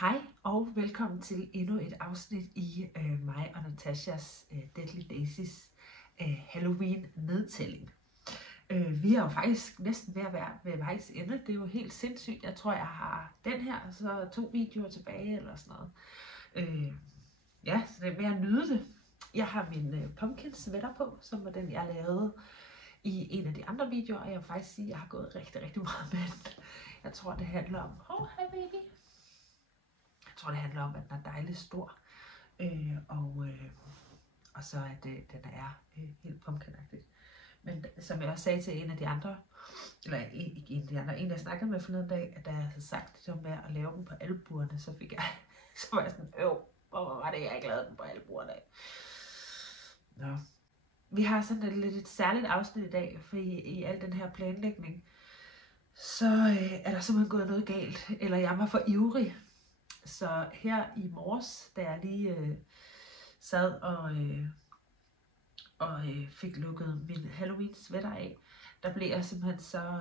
Hej og velkommen til endnu et afsnit i mig og Natashas Deadly Daisies Halloween nedtælling. Vi er jo faktisk næsten ved at være ved vejs ende. Det er jo helt sindssygt. Jeg tror jeg har den her og så 2 videoer tilbage eller sådan noget. Ja, så det er med at nyde det. Jeg har min pumpkin sweater på, som var den jeg lavede i en af de andre videoer. Og jeg vil faktisk sige at jeg har gået rigtig meget med den. Jeg tror det handler om hej baby. Jeg tror, det handler om, at den er dejligt stor, og så at den er helt pumpkinagtig. Men som jeg også sagde til en af de andre, eller ikke en af de andre, en jeg snakkede med forleden dag, at da jeg havde sagt det med at lave dem på albuerne, så var jeg sådan, hvorfor var det, jeg ikke lavede den på albuerne? Nå. Vi har sådan et særligt afsnit i dag, for i al den her planlægning, så er der simpelthen gået noget galt, eller jeg var for ivrig. Så her i morges, da jeg lige sad og fik lukket min Halloween sweater af, der blev jeg simpelthen så,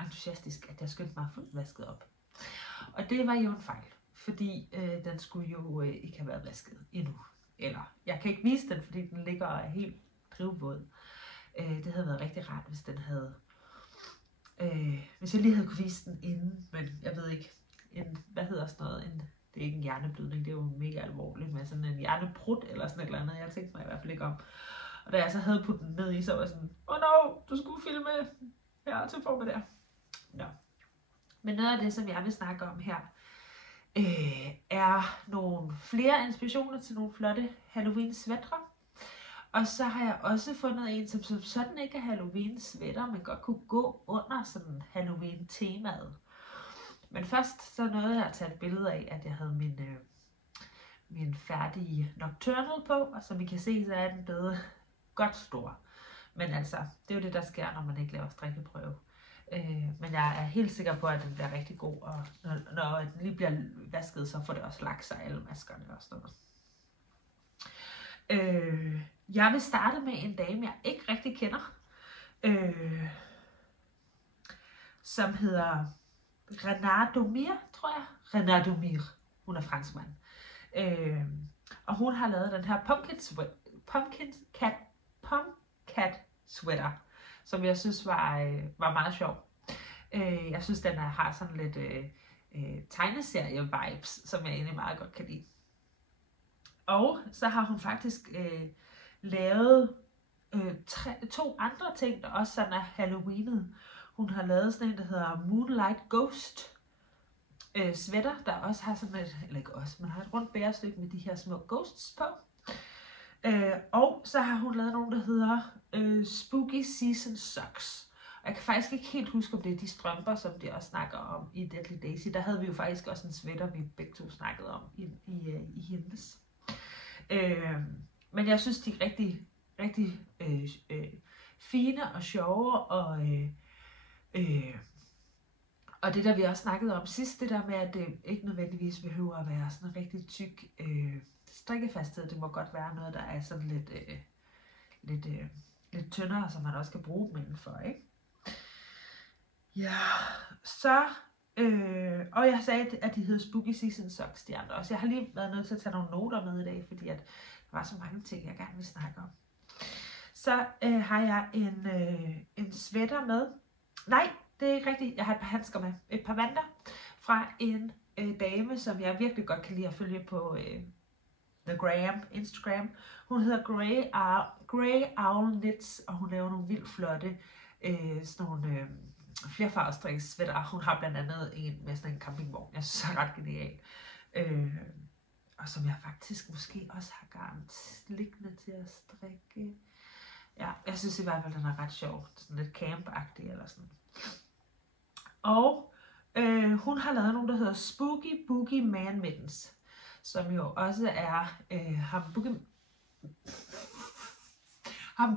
entusiastisk, at jeg skyndte mig at få den vasket op. Og det var jo en fejl, fordi den skulle jo ikke have været vasket endnu. Eller, jeg kan ikke vise den, fordi den ligger helt drivvåd. Det havde været rigtig rart, hvis den havde... hvis jeg lige havde kunne vise den inden, men jeg ved ikke, hvad hedder sådan noget, det er ikke en hjerneblødning, det er jo mega alvorligt, men sådan en hjernebrud eller sådan et eller andet, jeg tænkte mig i hvert fald ikke om. Og da jeg så havde puttet den ned i, så var jeg sådan, no, du skulle filme her til formiddag. Nå. Men noget af det, som jeg vil snakke om her, er nogle flere inspirationer til nogle flotte Halloween sweatre. Og så har jeg også fundet en, som sådan ikke er Halloween sweater, men godt kunne gå under sådan Halloween temaet. Men først så nåede jeg at tage et billede af, at jeg havde min færdige Nocturnal på, og som I kan se, så er den blevet godt stor. Men altså, det er jo det, der sker, når man ikke laver strikkeprøve. Men jeg er helt sikker på, at den bliver rigtig god, og når den lige bliver vasket, så får det også lagt sig alle maskerne og sådan noget. Jeg vil starte med en dame, jeg ikke rigtig kender, som hedder Renadomir, tror jeg. Renadomir. Hun er franskmand. Og hun har lavet den her pumpkin cat sweater, som jeg synes var meget sjov. Jeg synes, den har sådan lidt tegneserie-vibes, som jeg egentlig meget godt kan lide. Og så har hun faktisk lavet 2 andre ting, der også sådan er Halloweenet. Hun har lavet sådan en, der hedder Moonlight Ghost sweater, der også har sådan et, eller ikke også, men har et rundt bærestykke med de her små ghosts på. Og så har hun lavet nogle, der hedder Spooky Season Socks. Og jeg kan faktisk ikke helt huske, om det er de strømper, som de også snakker om i Deadly Daisy. Der havde vi jo faktisk også en sweater, vi begge to snakkede om i hendes. Men jeg synes, de er rigtig fine og sjove, og det der vi også snakkede om sidst, det der med, at det ikke nødvendigvis behøver at være sådan en rigtig tyk strikkefasthed. Det må godt være noget, der er sådan lidt tyndere, så man også kan bruge dem indenfor, ikke? Ja, så... og jeg sagde, at de hedder Spooky Season Socks, de andre også. Jeg har lige været nødt til at tage nogle noter med i dag, fordi at der var så mange ting, jeg gerne vil snakke om. Så har jeg en sweater med. Nej, det er ikke rigtigt. Jeg har et par handsker med. Et par vanter fra en dame, som jeg virkelig godt kan lide at følge på Instagram. Hun hedder Grey Owl Knits, og hun laver nogle vildt flotte sådan nogle... flerfarvestrikkes sweater. Hun har blandt andet en med sådan en campingvogn. Jeg synes, det er ret genial. Og som jeg faktisk måske også har garn liggende til at strikke. Ja, jeg synes i hvert fald, den er ret sjov. Sådan lidt camp-agtig eller sådan. Og hun har lavet nogle, der hedder Spooky Boogie Man Mittens. Som jo også er ham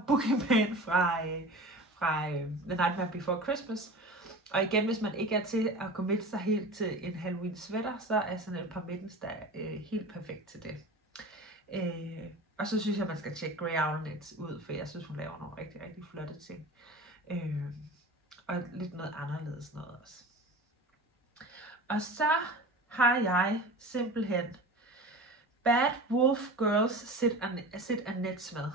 Boogeyman fra The Nightmare Before Christmas. Og igen, hvis man ikke er til at committe sig helt til en Halloween sweater, så er sådan et par mittens, der er helt perfekt til det. Og så synes jeg, man skal tjekke Grey Owl Knits ud, for jeg synes, hun laver nogle rigtig flotte ting. Og lidt noget anderledes noget også. Og så har jeg simpelthen Bad Wolf Girls Sit and Knits med.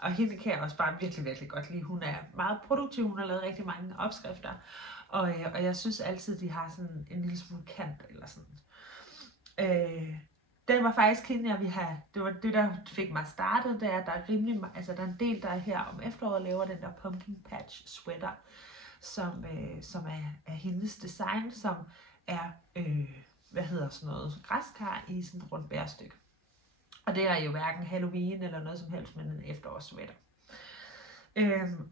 Og hende kan jeg også bare virkelig, virkelig godt lide. Hun er meget produktiv, hun har lavet rigtig mange opskrifter. Og jeg synes altid, de har sådan en lille smule kant eller sådan. Den var faktisk hende, jeg ville have. Det var det, der fik mig startet. Der er rimelig, altså der er en del, der er her om efteråret, laver den der pumpkin patch sweater, som er hendes design, som er, sådan noget, græskar i sådan et rundt bærestykke. Og det er jo hverken Halloween eller noget som helst, men en efterårssweater.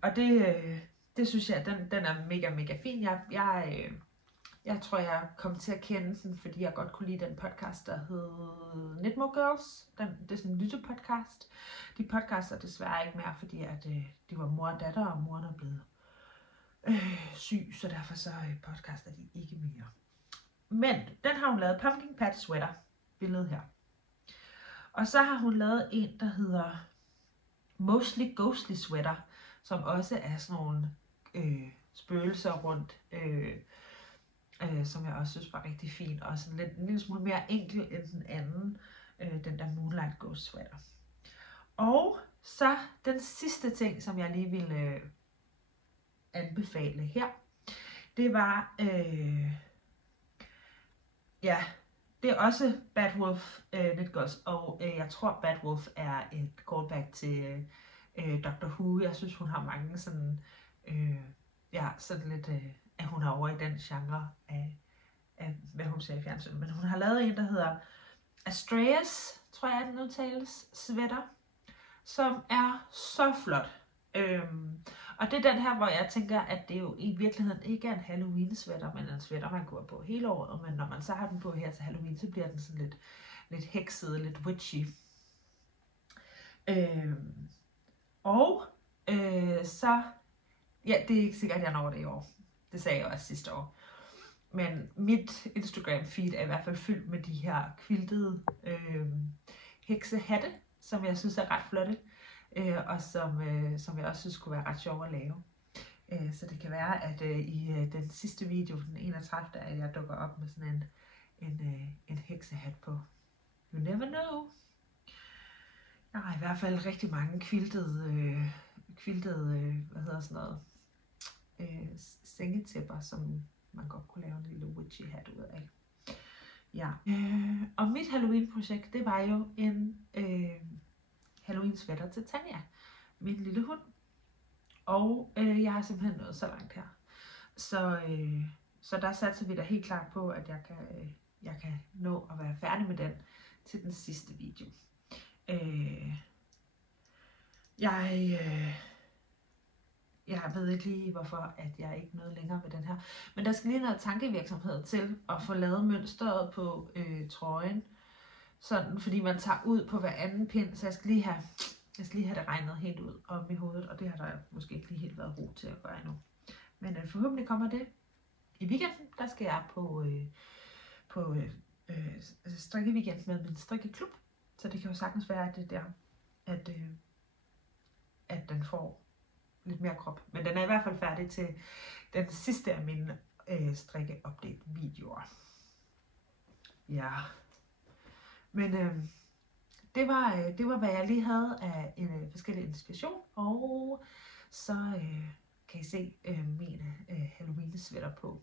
Og det synes jeg, den er mega, mega fin. Jeg tror, jeg kom til at kende den, fordi jeg godt kunne lide den podcast, der hed Knitmore Girls. Det er sådan en lyttepodcast. De podcaster desværre ikke mere, fordi at, de var mor og datter, og moren er blevet syg, så derfor så podcaster de ikke mere. Men den har hun lavet, Pumpkin Patch Sweater, billedet her. Og så har hun lavet en, der hedder Mostly Ghostly Sweater, som også er sådan nogle spøgelser rundt, som jeg også synes var rigtig fin, og sådan en lille smule mere enkel end den anden, den der Moonlight Ghost Sweater. Og så den sidste ting, som jeg lige ville anbefale her, det var, det er også Bad Wolf Knit Girls, og jeg tror Bad Wolf er et callback til Doctor Who. Jeg synes, hun har mange sådan, sådan lidt, at hun er over i den genre af hvad hun ser i fjernsyn. Men hun har lavet en, der hedder Astraeus, tror jeg, den udtales, sweater, som er så flot. Og det er den her, hvor jeg tænker, at det jo i virkeligheden ikke er en Halloween-sweater, men en sweater, man går på hele året. Men når man så har den på her til Halloween, så bliver den sådan lidt hekset, lidt witchy. Så, ja, det er ikke sikkert, at jeg når det i år. Det sagde jeg også sidste år. Men mit Instagram-feed er i hvert fald fyldt med de her quiltede heksehatte, som jeg synes er ret flotte. Og som jeg også synes kunne være ret sjov at lave. Så det kan være, at i den sidste video, den 31. at jeg dukker op med sådan en heksehat på. You never know. Jeg har i hvert fald rigtig mange quiltede sengetæpper, som man godt kunne lave en lille witchy hat ud af. Ja. Og mit Halloween-projekt, det var jo en Halloween sweater til Tanja, min lille hund. Og jeg har simpelthen nået så langt her. Så der satser vi da helt klart på, at jeg kan nå at være færdig med den til den sidste video. Jeg ved ikke lige, hvorfor at jeg ikke nåede længere med den her. Men der skal lige noget tankevirksomhed til at få lavet mønstret på trøjen. Sådan, fordi man tager ud på hver anden pind, så jeg skal lige have det regnet helt ud om i hovedet, og det har der måske ikke lige helt været ro til at gøre endnu. Men forhåbentlig kommer det i weekenden. Der skal jeg på strikkeweekend med min strikkeklub, så det kan jo sagtens være, at det der, at den får lidt mere krop. Men den er i hvert fald færdig til den sidste af mine strikke-update-videoer. Ja. Men det var, hvad jeg lige havde af en forskellig inspiration. Og så kan I se min Halloween-sweater på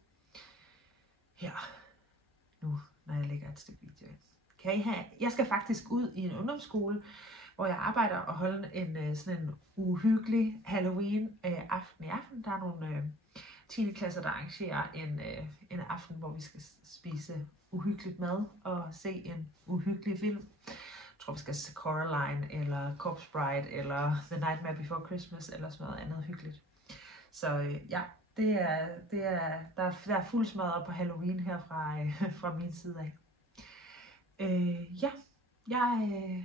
her nu, når jeg lægger et stykke video ind. Jeg skal faktisk ud i en ungdomsskole, hvor jeg arbejder og holde sådan en uhyggelig Halloween aften i aften. Der er nogle 10. klasser, der arrangerer en aften, hvor vi skal spise uhyggeligt mad og se en uhyggelig film. Jeg tror, vi skal se Coraline, eller Corpse Bride, eller The Nightmare Before Christmas, eller sådan noget andet hyggeligt. Så ja, der er fuld smadret på Halloween her fra min side af. Jeg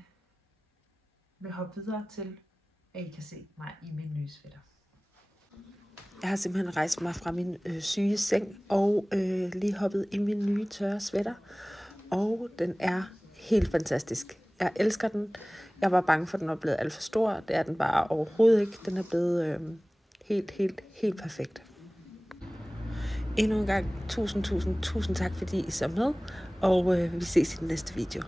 vil hoppe videre til, at I kan se mig i min nye sweater. Jeg har simpelthen rejst mig fra min syge seng og lige hoppet i min nye tørre sweater. Og den er helt fantastisk. Jeg elsker den. Jeg var bange for, at den var blevet alt for stor. Det er den bare overhovedet ikke. Den er blevet helt perfekt. Endnu en gang tusind tak, fordi I så med, og vi ses i den næste video.